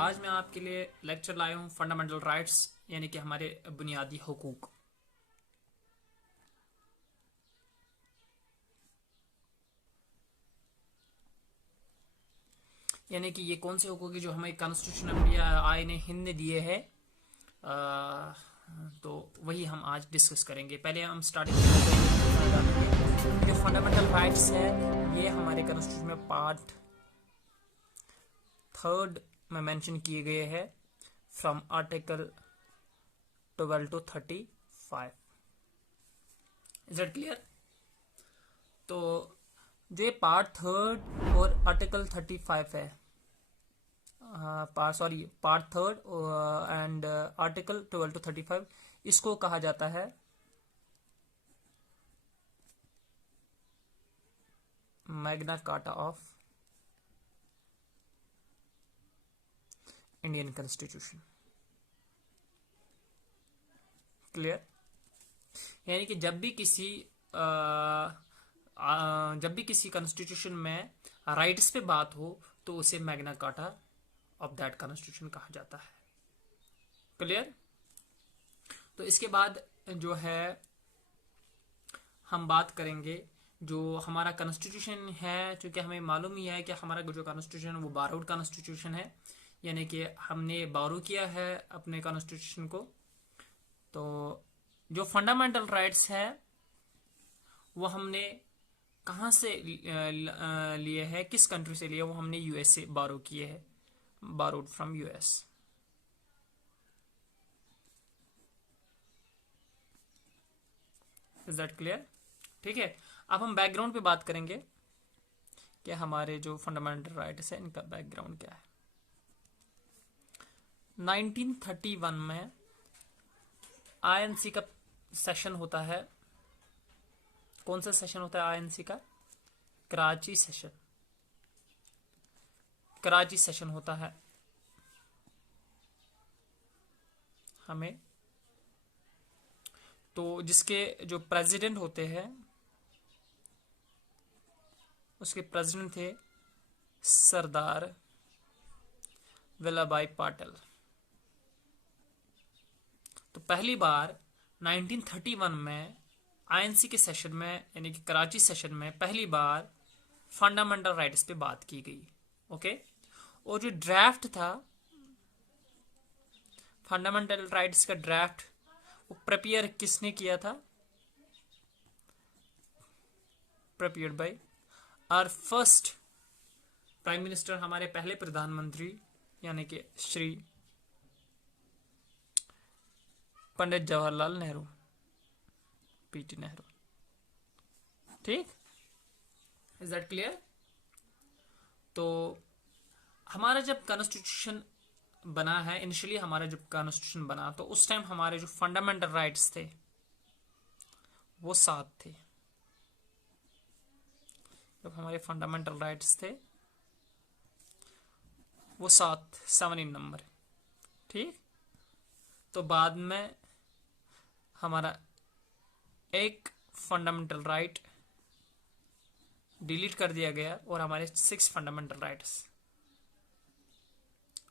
आज मैं आपके लिए लेक्चर लाया हूँ फंडामेंटल राइट्स यानी कि हमारे बुनियादी हुकूक। यानी कि ये कौन से हुकूक है जो हमें कॉन्स्टिट्यूशन ऑफ इंडिया आईन हिंद ने दिए हैं। तो वही हम आज डिस्कस करेंगे। पहले हम स्टार्टिंग करेंगे जो फंडामेंटल राइट्स है। ये हमारे कॉन्स्टिट्यूशन में पार्ट 3 में मेंशन किए गए हैं from article 12 to 35। Is it clear? तो जो ये पार्ट 3 और आर्टिकल 35 है, पार्ट 3 एंड आर्टिकल 12 to 35, इसको कहा जाता है Magna carta of Indian constitution. Clear? यानी कि जब भी किसी कॉन्स्टिट्यूशन में राइट्स पे बात हो तो उसे Magna carta of that constitution कहा जाता है। क्लियर? तो इसके बाद जो है हम बात करेंगे जो हमारा कॉन्स्टिट्यूशन है। क्योंकि हमें मालूम ही है कि हमारा जो कॉन्स्टिट्यूशन है वो बारोड कॉन्स्टिट्यूशन है, यानी कि हमने बारो किया है अपने कॉन्स्टिट्यूशन को। तो जो फंडामेंटल राइट्स है वो हमने कहाँ से लिए है, किस कंट्री से लिए, वो हमने यूएस से बारो किए हैं, borrowed from US. Is that clear? ठीक है, अब हम बैकग्राउंड पे बात करेंगे कि हमारे जो फंडामेंटल राइट्स है इनका बैकग्राउंड क्या है। 1931 में आईएनसी का सेशन होता है। कौन सा सेशन होता है आईएनसी का? कराची सेशन। कराची सेशन होता है। हमें तो जिसके जो प्रेसिडेंट होते हैं उसके प्रेसिडेंट थे सरदार वल्लभ भाई पटेल। तो पहली बार 1931 में आईएनसी के सेशन में यानी कि कराची सेशन में पहली बार फंडामेंटल राइट्स पे बात की गई। ओके, और जो ड्राफ्ट था फंडामेंटल राइट्स का ड्राफ्ट, वो प्रिपेयर किसने किया था? Prepared by our first prime minister, हमारे पहले प्रधानमंत्री यानी कि श्री पंडित जवाहरलाल नेहरू, पीटी नेहरू। ठीक, इज दैट क्लियर? तो हमारा जब कॉन्स्टिट्यूशन बना है, इनिशियली हमारा जब कॉन्स्टिट्यूशन बना तो उस टाइम हमारे जो फंडामेंटल राइट्स थे वो 7 थे। जब हमारे फंडामेंटल राइट्स थे वो 7 इन नंबर। ठीक, तो बाद में हमारा एक फंडामेंटल राइट डिलीट कर दिया गया और हमारे 6 फंडामेंटल राइट्स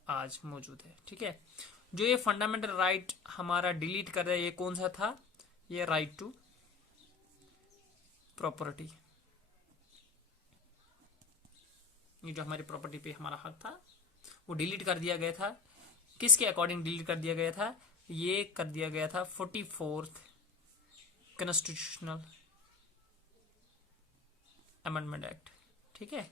आज मौजूद है। ठीक है, जो ये फंडामेंटल राइट हमारा डिलीट कर दिया, ये कौन सा था? ये राइट टू प्रॉपर्टी। ये जो हमारी प्रॉपर्टी पे हमारा हक था वो डिलीट कर दिया गया था। किसके अकॉर्डिंग डिलीट कर दिया गया था? ये कर दिया गया था 44th कॉन्स्टिट्यूशनल अमेंडमेंट एक्ट। ठीक है,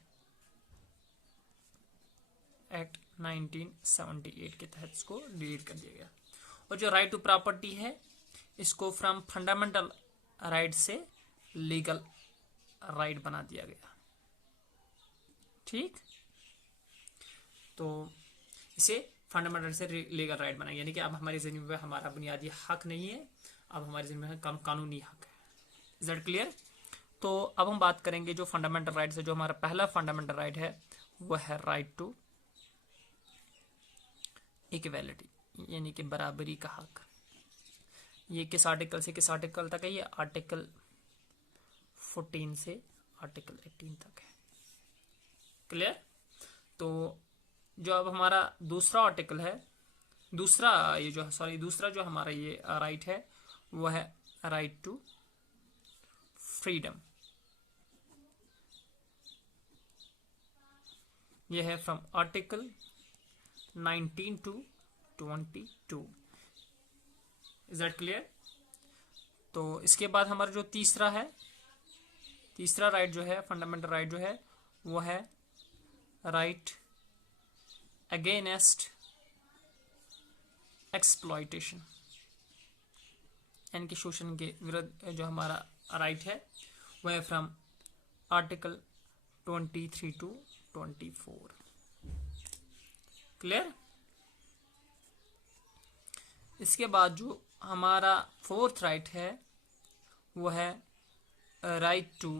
एक्ट 1978 के तहत इसको डिलीट कर दिया गया। और जो राइट टू प्रॉपर्टी है इसको फ्रॉम फंडामेंटल राइट से लीगल राइट बना दिया गया। ठीक, तो इसे फंडामेंटल से लीगल राइट बना, यानी कि अब हमारी जिंदगी में हमारा बुनियादी हक नहीं है, अब हमारी जिंदगी में कानूनी हक है। Is that clear? तो अब हम बात करेंगे जो फंडामेंटल राइट्स है। जो हमारा पहला फंडामेंटल राइट है वो है राइट टू इक्वालिटी, यानी कि बराबरी का हक। ये किस आर्टिकल से किस आर्टिकल तक है? ये आर्टिकल 14 से आर्टिकल 18 तक है। क्लियर? तो जो अब हमारा दूसरा आर्टिकल है, दूसरा जो हमारा ये राइट है वो है राइट टू फ्रीडम। ये है from article 19 to 22। Is that clear? तो इसके बाद हमारा जो तीसरा राइट जो है, फंडामेंटल राइट जो है, वो है राइट अगेंस्ट एक्सप्लॉयटेशन, यानी कि शोषण के विरुद्ध जो हमारा राइट है वह है फ्रॉम आर्टिकल 23 to 24। क्लियर? इसके बाद जो हमारा फोर्थ राइट है वो है right to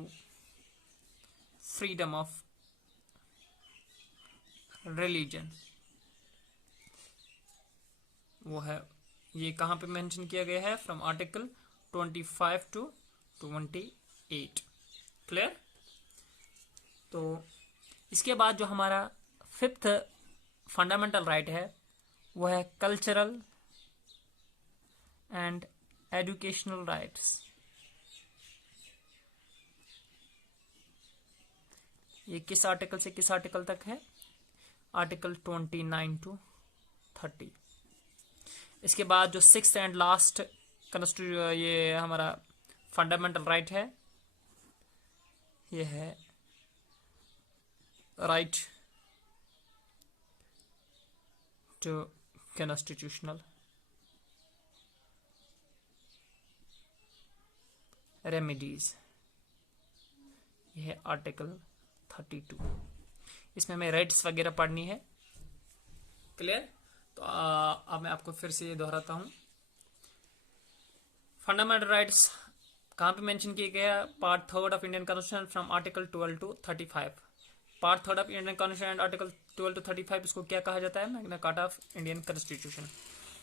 freedom of religion. वो है, ये कहां पे मेंशन किया गया है? From article 25 to 28। क्लियर? तो इसके बाद जो हमारा फिफ्थ फंडामेंटल राइट है वो है कल्चरल एंड एजुकेशनल राइट्स। ये किस आर्टिकल से किस आर्टिकल तक है? Article 29 to 30। इसके बाद जो सिक्स्थ एंड लास्ट ये हमारा फंडामेंटल राइट है, ये है राइट टू कॉन्स्टिट्यूशनल रेमेडीज। यह है आर्टिकल 32। इसमें हमें राइट्स वगैरह पढ़नी है। क्लियर? तो अब मैं आपको फिर से दोहराता हूं। फंडामेंटल राइट्स कहां पे मेंशन किए गए हैं? Part 3 of Indian constitution from article 12 to 35। Part 3 of Indian constitution article 12 to 35, इसको क्या कहा जाता है? Magna carta of Indian constitution.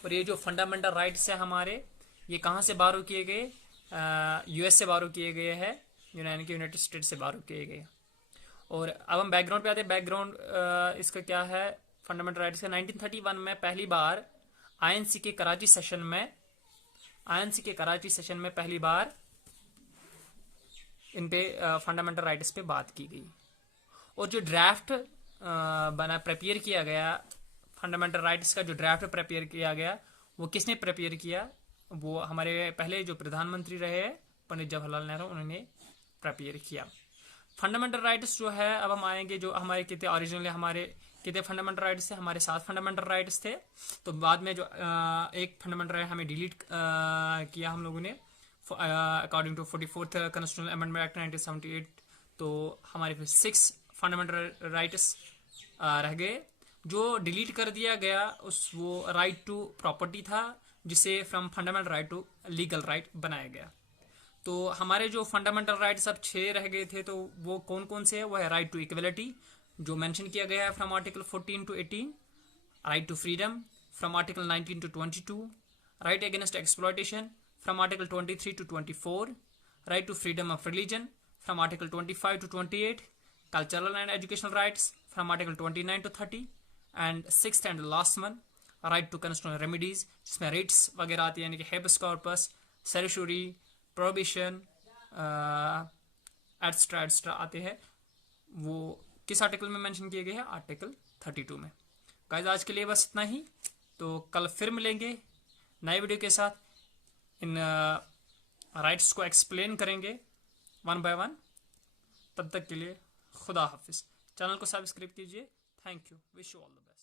और ये जो फंडामेंटल राइट्स है हमारे, ये कहां से बारो किए गए? यूएस से बारो किए गए हैं, यूनाइटेड स्टेट से बारो किए गए। और अब हम बैकग्राउंड पे आते हैं। बैकग्राउंड इसका क्या है? फंडामेंटल राइट्स का 1931 में पहली बार आईएनसी के कराची सेशन में पहली बार इन पे फंडामेंटल राइट्स पे बात की गई। और जो ड्राफ्ट प्रिपेयर किया गया, फंडामेंटल राइट्स का जो ड्राफ्ट प्रिपेयर किया गया, वो किसने प्रिपेयर किया? वो हमारे पहले जो प्रधानमंत्री रहे पंडित जवाहरलाल नेहरू, उन्होंने प्रिपेयर किया। फंडामेंटल राइट्स जो है, अब हम आएंगे जो हमारे कितने ओरिजिनली हमारे कितने फंडामेंटल राइट्स थे? हमारे 7 फंडामेंटल राइट्स थे। तो बाद में जो एक फंडामेंटल राइट हमें डिलीट किया हम लोगों ने according to 44th constitutional amendment act 1978। तो हमारे फिर 6 फंडामेंटल राइट्स रह गए। जो डिलीट कर दिया गया वो राइट टू प्रॉपर्टी था, जिसे from fundamental right to legal right बनाया गया। तो हमारे जो फंडामेंटल राइट्स अब 6 रह गए थे, तो वो कौन कौन से है? वो है राइट टू इक्वलिटी, जो मेंशन किया गया है from article 14 to 18। Right to freedom from article 19 to 22। Right against exploitation from article 23 to 24। Right to freedom of religion from article 25 to 28। Cultural and educational rights from article 29 to 30। And sixth and last one right to constitutional remedies, जिसमें writs वगैरह आती है, यानी कि habeas corpus, सेरेशरी, prohibition, एटस्ट्रा आते हैं। वो किस आर्टिकल में मेंशन किए गए हैं? आर्टिकल 32 में। गाइस आज के लिए बस इतना ही। तो कल फिर मिलेंगे नए वीडियो के साथ। इन राइट्स को एक्सप्लेन करेंगे 1 by 1। तब तक के लिए खुदा हाफिज। चैनल को सब्सक्राइब कीजिए। Thank you. Wish you all the best.